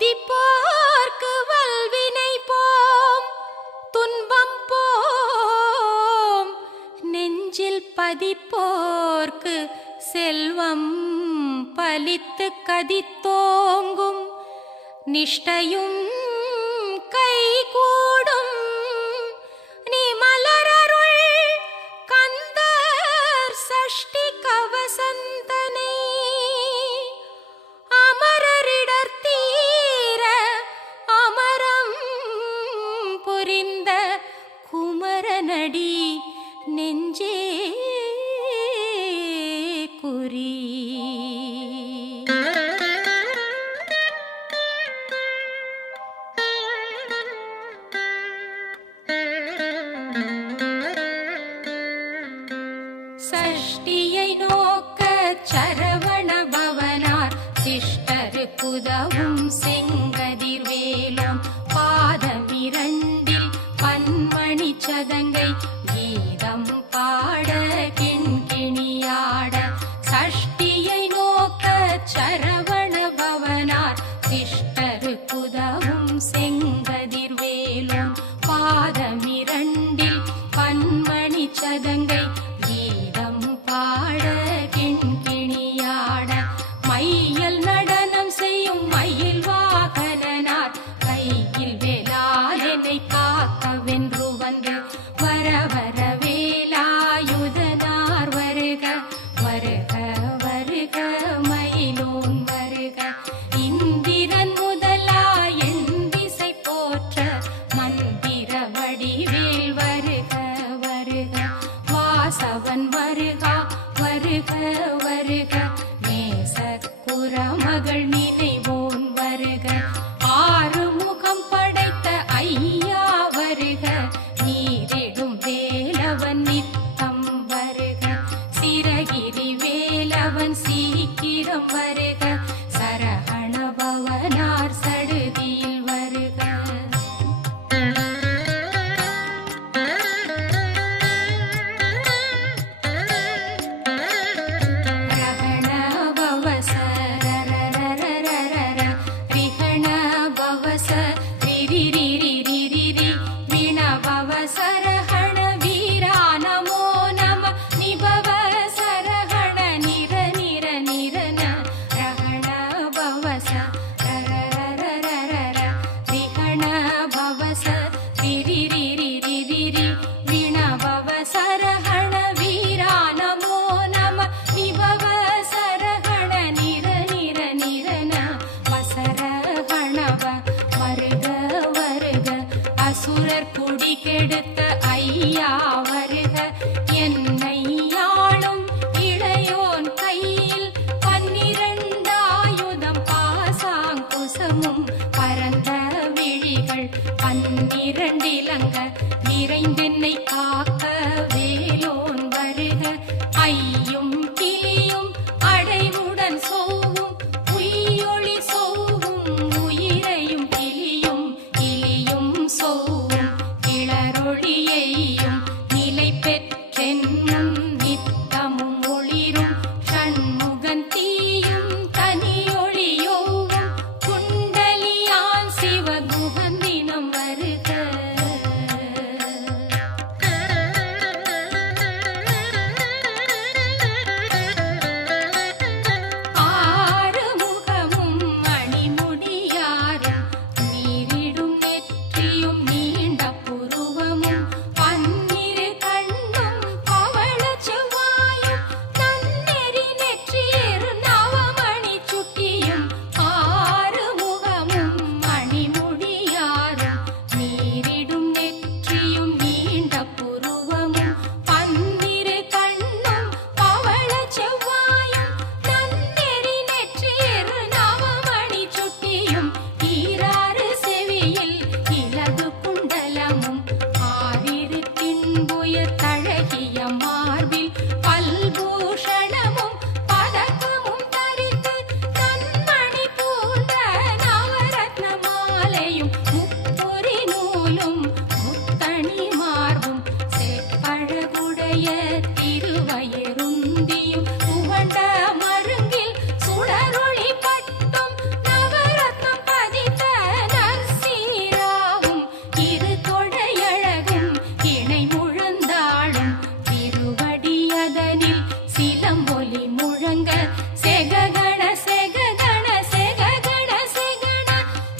துதிப்போர்க்கு வல்வினை போம், துன்பம் போம். நெஞ்சில் பதிப்போர்க்கு செல்வம் பலித்து கதித்தோங்கும். நிஷ்டையும் கைகூடும். நீ மலரருள் கந்தர் சஷ்டி கவசந்தனை அமரரிடர் தீர அமரம் புரிந்த குமரனடி நெஞ்சே குறி. சஷ்டியை நோக்க சரவண பவனார் சிஷ்டருக்குதவும் செங்கதிர்வேலும் பாதமிரண்டில் பன்மணி சதங்கை கீதம் பாட கிண்கிணியாட. சஷ்டியை நோக்க சரவண பவனார் சிஷ்டருக்குதவும் செங்கதிர்வேலும் பாதமிரண்டில் பன்மணி சதங்கை கீதம் பாட கிண்கிணியாட. மையல் நடனம் செய்யும் மயில் வாகனனார் கையில் வேலாயனை காக்க வென்று வந்து வர வர வேலாயுதனார் வருக வருக வருக மயிலோன் வருக. இந்திரன் முதலா என் திசை போற்ற மந்திர வடிவேல் வருக வருக. வாசவன் வருகா வருக வருக. நேசக்குற மகள் நினைவோன் வருக. ஆறு முகம் படைத்த ஐயா வருக. நீரிடும் வேலவன் நித்தம் வருக. சிரகிரி வேலவன் சீக்கிரம் வருக. சரஹண பவனார் சடுதியில் வருக. ரஹண ஒலி முழங்க செககண செககண செககண செகண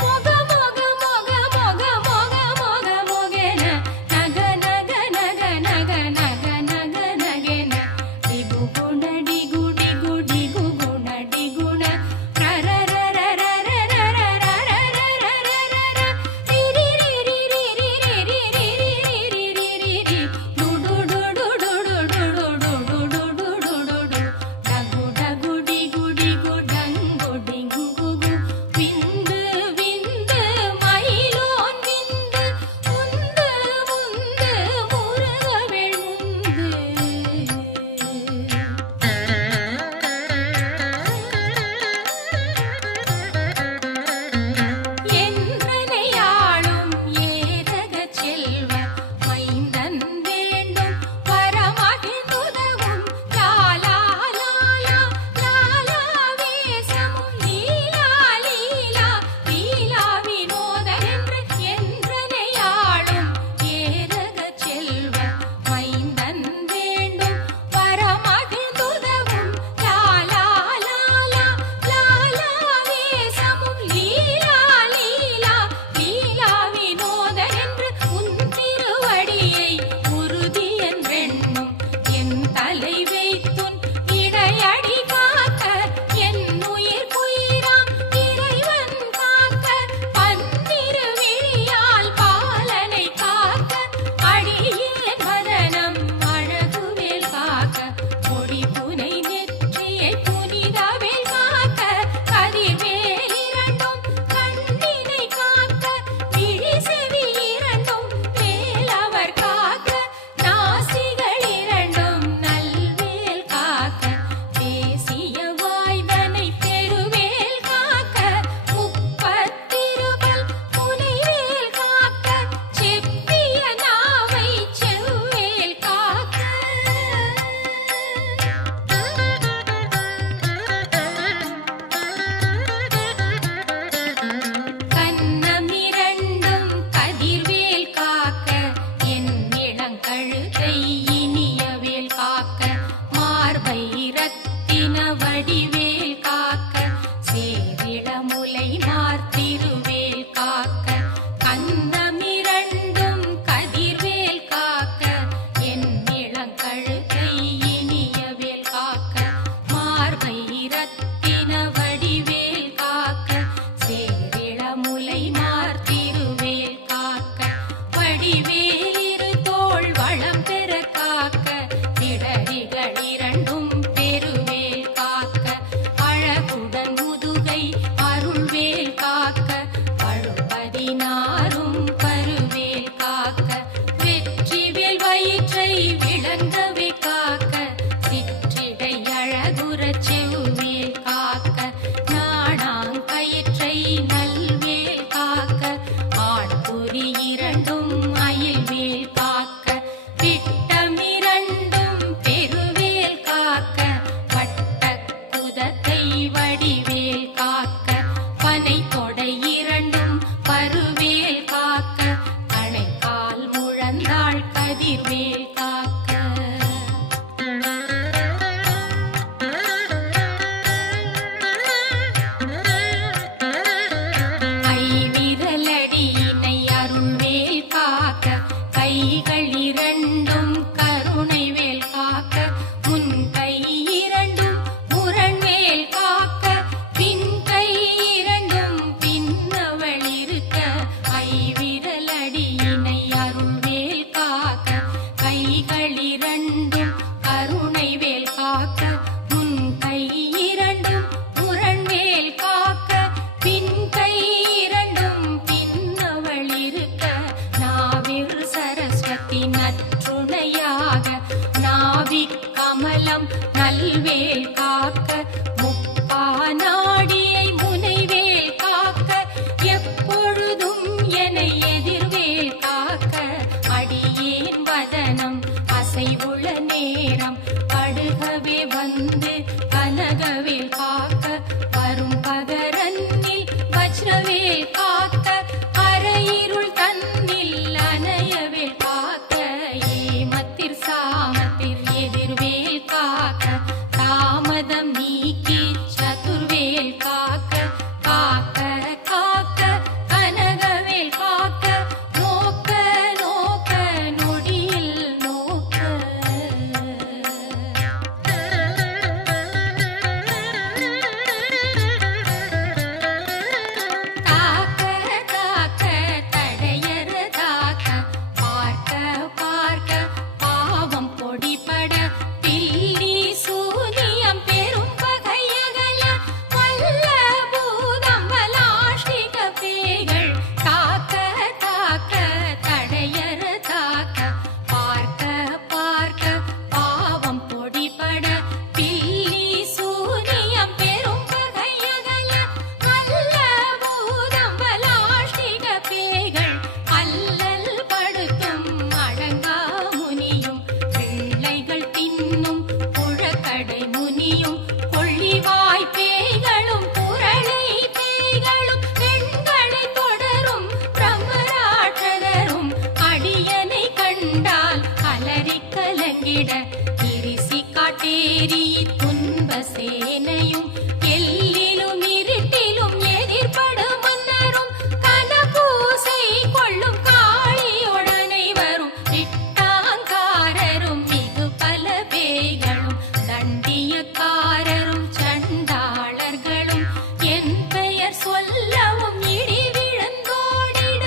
மொக மொக மொக மொக மொக மொக மொகென நக நக நக நக நக நக நகென டிகு குண டிகு டிகு டிகு குண டிகுண ரர ரர ரர ரர ரர ரர ரி ரி ரி ரி ரி ரி ரி ரி ரி ரி ரி ரி டு டு டு டு டு டு டு டு டு டு டு டு டு டு டகு டகு டிகு டிகு டங்கு டிங்கு கு விந்து விந்து மயிலோன் விந்து முந்து முந்து முருகவேள் என்றனையாளும் ஏதகச் செல்வ மைந்தன் வேண்டும் வரமகிழ்ந்துதவும் லாலா லாலா லாலா வேசமும் லீலா லீலா லீலா வினோதமென்று என்றனையாளும் ஏதகச் செல்வ மைந்தன் வேண்டும் வரமகிழ்ந்துதவும் லாலா லாலா லாலா வேசமும் லீலா லீலா லீலா வினோதமென்று உன் திருவடியை உறுதி என்றெண்ணும் என் தலை வைத்துன் இடையடி காக்க என் உயிர் குயிராம் இறைவன் காக்க பன்னிருவிழியால் பாலனை காக்க அடியில் மதனம் அழகுவேல் காக்க கொடி புனை நெற்றியை புனிதவேல் காக்க கதிர்வேல் இரண்டும் கண்ணினை காக்க விழி செவி இரண்டும் வேலவர் காக்க நாசிகள் இரண்டும் நல்வேல் காக்க பேசிய வாய்தனை பெருவேல் காக்க முப்பத்திருவல் புனைவேல் காக்க செப்பிய நாவை செவ்வேல் காக்க கன்னமிரண்டும் கதிர்வேல் காக்க என் இளங்கழுத்தை இனியவேல் காக்க மார்பை ரத்தின வடிவேல் காக்க சேரிளமுலை மார்த்திருவேல் காக்க கன்னமிரண்டும் கதிர்வேல் காக்க என் இளங்கழுத்தை இனியவேல் காக்க மார்பை ரத்தின வடிவேல் காக்க சேரிளமுலை மார்த்திருவேல் காக்க வடிவேலிரு தோள் வளம் பெற காக்க திடரிகள் இரண்டும் பெருவேல் காக்க அழகுடன் முதுகை அருள்வேல் காக்க பழுபதினாரும் பருவேல் காக்க வெற்றிவேல் வயிற்றை விளங்கவே காக்க சிற்றிடை அழகுறச் செவ்வேல் காக்க நாணாங்கயிற்றை நல்வேல் காக்க ஆண்புரி இரண்டும் அயில்வேல் காக்க விட்டமிரண்டும் பெருவேல் காக்க வட்டக் குதத்தை வடிவேல் காக்க பனை தொடை இரண்டும் பருவேல் காக்க கணைக்கால் முழந்தாள் கதிர்வேல் காக்க துணியும் கொள்ளிவாய் பேய்களும் புரளை பேய்களும் பெண்களை தொடரும் பிரம்மராட்சதரும் அடியனை கண்டால் அலறி கலங்கிட கிரிசி காட்டேரி துன்ப சேனையும் எல்லிலும் இருட்டிலும் எதிர்படும் மன்னரும் கனபூசை கொள்ளும் காளியுடனை வரும் இட்டாங்காரரும் மிகு பல பேய்களும் தண்டியக்காரரும் சண்டாளர்களும் என் பெயர் சொல்லவும் இடி விழுந்தோடிட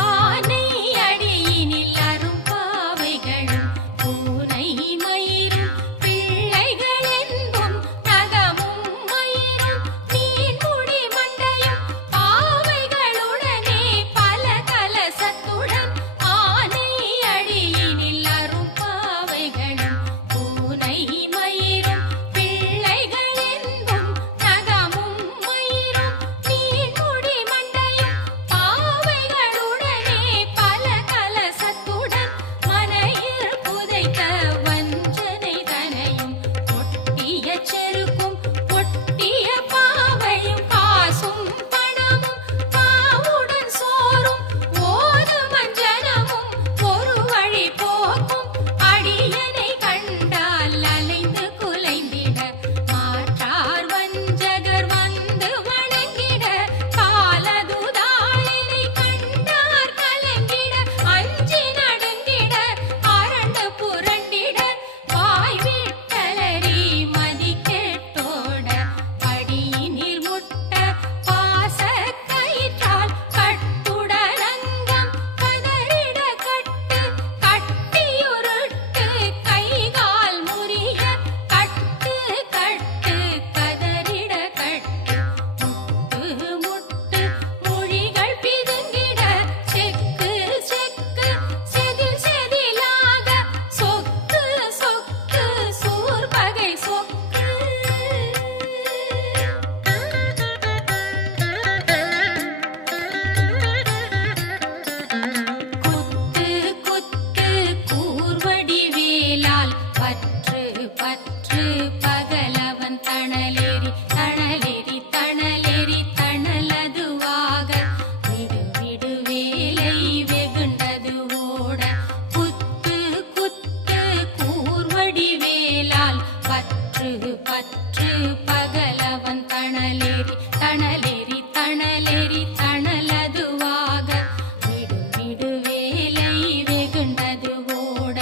ஆனை அடியினில் அரும்பாவைகளும் பூனை மயிரும் பிள்ளைகள் என்பும் நகமும் மயிரும் மீன்முடி மண்டையும் பாவைகளுடனே பல கலசத்துடன் ஆனை அடியினில் அரும்பாவைகளும் பூனை மயிரும் பிள்ளைகள் என்பும் நகமும் மயிரும் மீன்முடி மண்டையும் பாவைகளுடனே பல கலசத்துடன் மனையில் புதைத்த வஞ்சனை தனையும் பொட்டிய செருக்கும் பொட்டிய பாவையும் காசும் பணமும் பாவுடன் சோறும் ஓது மஞ்சனமும் ஒரு வழி போக்கும் அடியனை கண்டால் அலைந்து குலைந்திட மாற்றார் வஞ்சகர் வந்து வணங்கிட காலதுதாளினை கண்டார் கலங்கிட அஞ்சி நடுங்கிட அரண்டு புரண்டிட வாய் விட்டலறி மதி கெட்டோட படியினில் முட்ட பாச கயிற்றால் கட்டுடனங்கம் கதறிட கட்டு கட்டியுருட்டு கைகால் முறிய கட்டு கட்டு கதறிட கட்டு முட்டு முட்டு மொழிகள் பிதுங்கிட செக்கு செக்கு செதில் செதிலாக சொக்கு சொக்கு சூர்பகை சொக்கு குத்து குத்து கூர்வடி வேலால் பற்று பற்று பகலவன் தணலேறி தணலேறி தணலேறி தணலதுவாக விடு விடு வேலை வெகுண்டது ஓட குத்து குத்து கூர்வடி வேலால் பற்று பற்று பகலவன் தணலேறி தணலேறி தணலேறி தணலதுவாக விடு விடு வேலை வெகுண்டது ஓட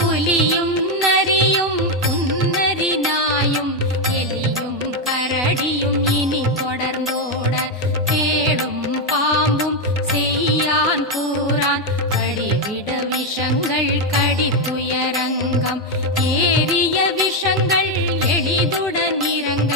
புலியும் நரியும் புன்னரி நாயும் எலியும் கரடியும் இனி தொடர்ந்தோட தேடும் பாம்பும் செய்யான் கூறான் கடிவிட விஷங்கள் கடித்துயரங்கம் ஏறிய விஷங்கள் எளிதுடன் இறங்க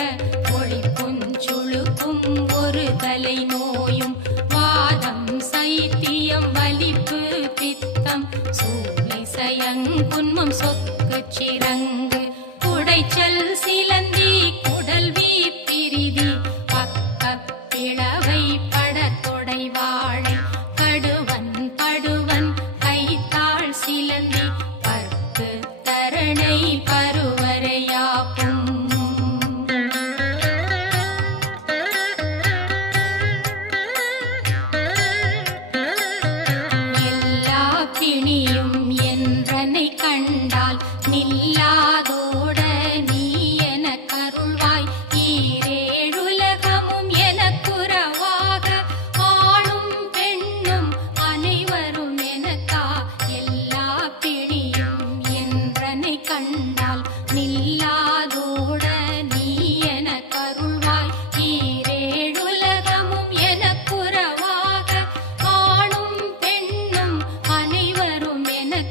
ஒளிப்புஞ்சுழுக்கும் ஒரு தலை நோயும் வாதம் சைத்தியம் வலிப்பு பித்தம் சூளை சயங்குன்மம் சொக்கு சிரங்கு குடைச்சல் சிலந்தி குடல்வி பிரிதி பக்கப்பிளவை படத்தொடை வாழை கடுவன் படுவன் கைத்தாள் சிலந்தி பற்கு தரணை பருவரையாப்பும் எல்லா பிணியும் என்றனை கண்டால் நில்லாதோட நீ எனக் கருள்வாய் ஈரேழுலகமும் எனக்குறவாக ஆணும் பெண்ணும் அனைவரும் எனக்கா எல்லா பிணியும் என்றனை கண்டால் நில்லாதோட நீ எனக் கருள்வாய் ஈரேழுலகமும் எனக்குறவாக ஆணும் பெண்ணும் அனைவரும் எனக்கா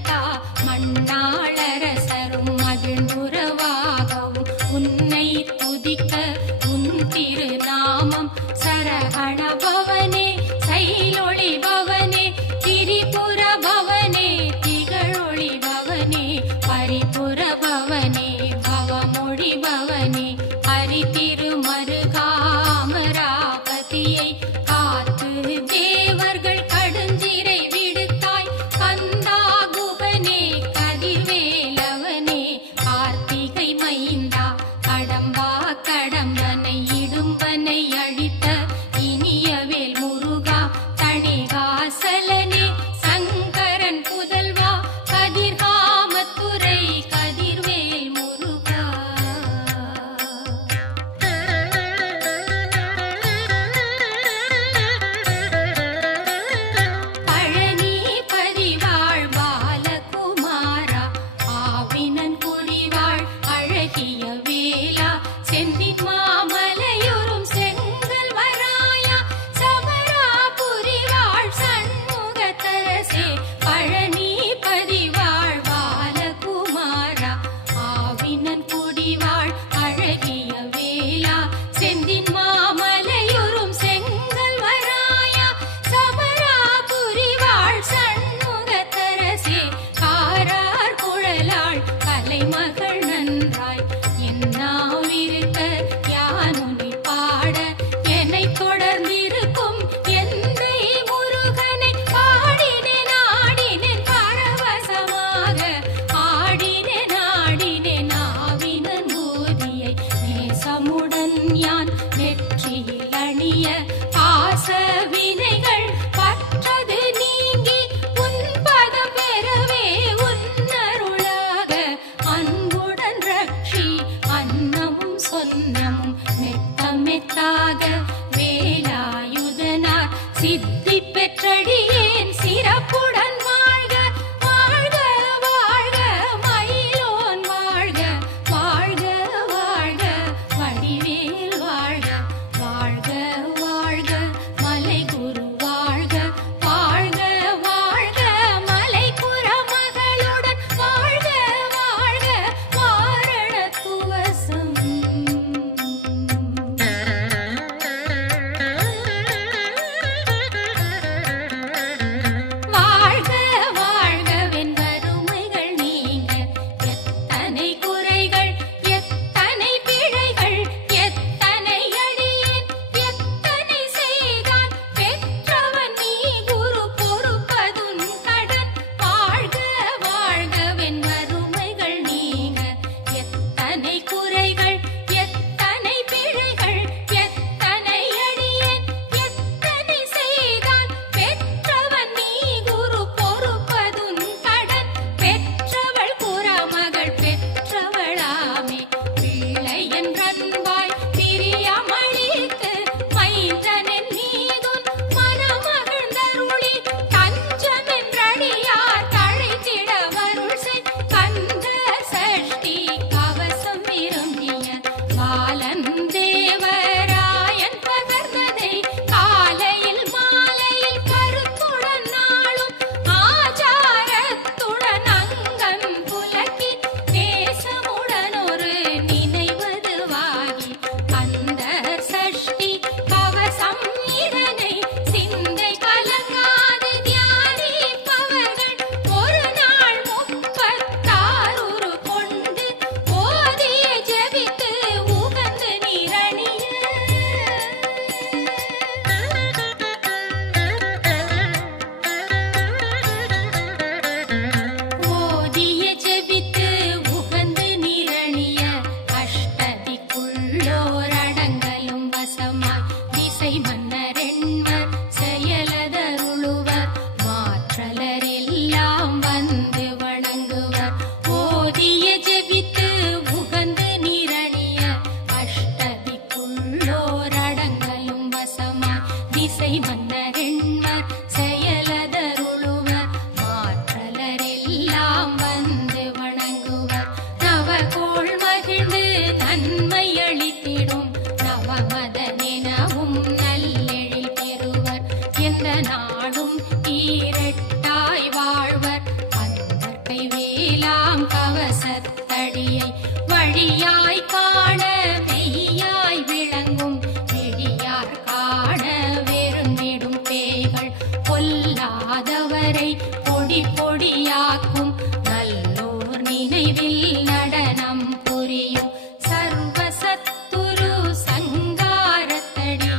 வழியாய் காண மெய்யாய் விளங்கும் விழியார் காண வெறுந்திடும் பேய்கள் பொல்லாதவரை பொடி பொடியாக்கும் நல்லோர் நினைவில் நடனம் புரியும் சர்வசத்துரு சங்காரத்தடி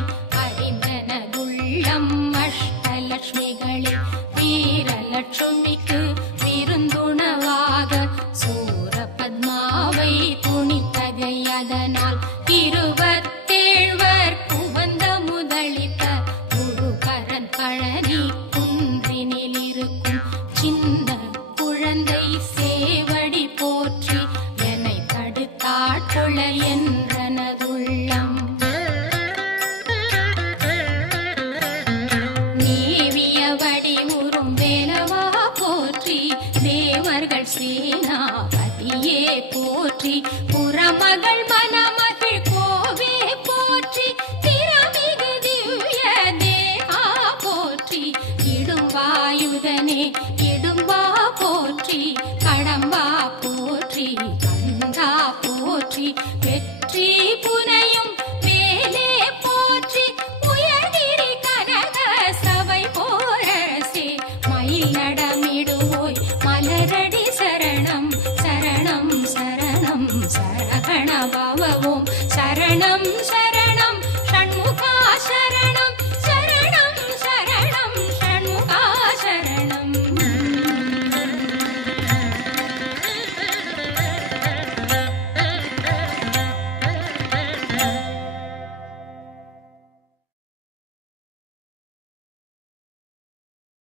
அறிந்தனதுள்ளம் அஷ்டலட்சுமிகளில் வீரலட்சுமிக்கு விருந்துணவாக சூரபத்மாவை துணித்தகை அதனால் 27 குவந்த முதலித்த முருகரன் பழனி குன்றினில் இருக்கும் சின்ன குழந்தை சேவடி போற்றி என்னை தடுத்தாட்கொள்ள என்றனதுள்ளம் நீவியபடி உறும் வேலவா போற்றி தேவர்கள் சேனாபதியே போற்றி புறமகள் மணமகள் கோவே போற்றி திறமிகு திவ்ய தேகா போற்றி இடும்பாயுதனே இடும்பா போற்றி கடம்பா போற்றி கந்தா போற்றி வெற்றி புனையும் வேலே போற்றி உயர்கிரி கனக சபை போரசே மயில் நடமிடுவோய் மலரடி சரணம் சரணம் சரணம் சரகண பவவோம் சரணம் சரணம்